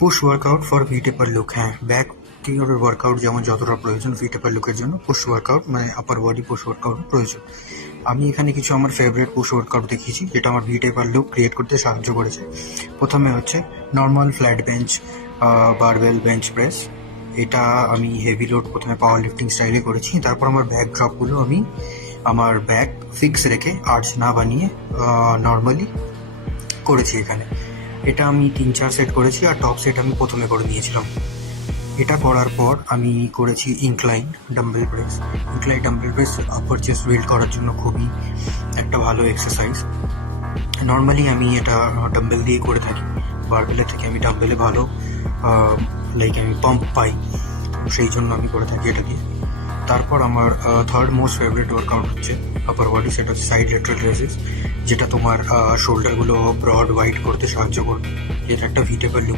Push workout for V taper look. হ্যাঁ, back workout যেমন যতটা প্রয়োজন ভি টেপার লুকের জন্য পুশ ওয়ার্কআউট মানে আপার বডি পুশ ওয়ার্কআউট প্রয়োজন। আমি এখানে কিছু আমার ফেভারিট পুশ ওয়ার্কআউট দেখিয়েছি যেটা আমার ভি টেপার লুক ক্রিয়েট করতে সাহায্য করেছে। প্রথমে হচ্ছে normal flat bench barbell bench press. এটা আমি হেভি লোড প্রথমে পাওয়ার লিফটিং স্টাইলে করেছি, তারপর আমার ব্যাক ড্রপগুলো আমি আমার ব্যাক ফিক্স রেখে আর্চ না বানিয়ে নর্মালি করেছি এখানে। এটা আমি 3-4 সেট করেছি, আর টপ সেট আমি প্রথমে করে নিয়েছিলাম। এটা করার পর আমি করেছি incline dumbbell press. Incline dumbbell press আপার চেস্ট বিল্ড করার জন্য খুবই একটা ভালো এক্সারসাইজ। নর্মালি আমি এটা ডাম্বেল দিয়ে করে থাকি, বারবেলের থেকে আমি ডাম্বেলে ভালো আমি পাম্প পাই, সেই জন্য আমি করে থাকি এটা দিয়ে। তারপর আমার থার্ড মোস্ট ফেভারিট ওয়ার্কআউট হচ্ছে আপার বডি, সেটা হচ্ছে সাইড লেটারাল রেজেস, যেটা তোমার শোল্ডারগুলো ব্রড ওয়াইড করতে সাহায্য করবে। এটা একটা ভিটেবল লুক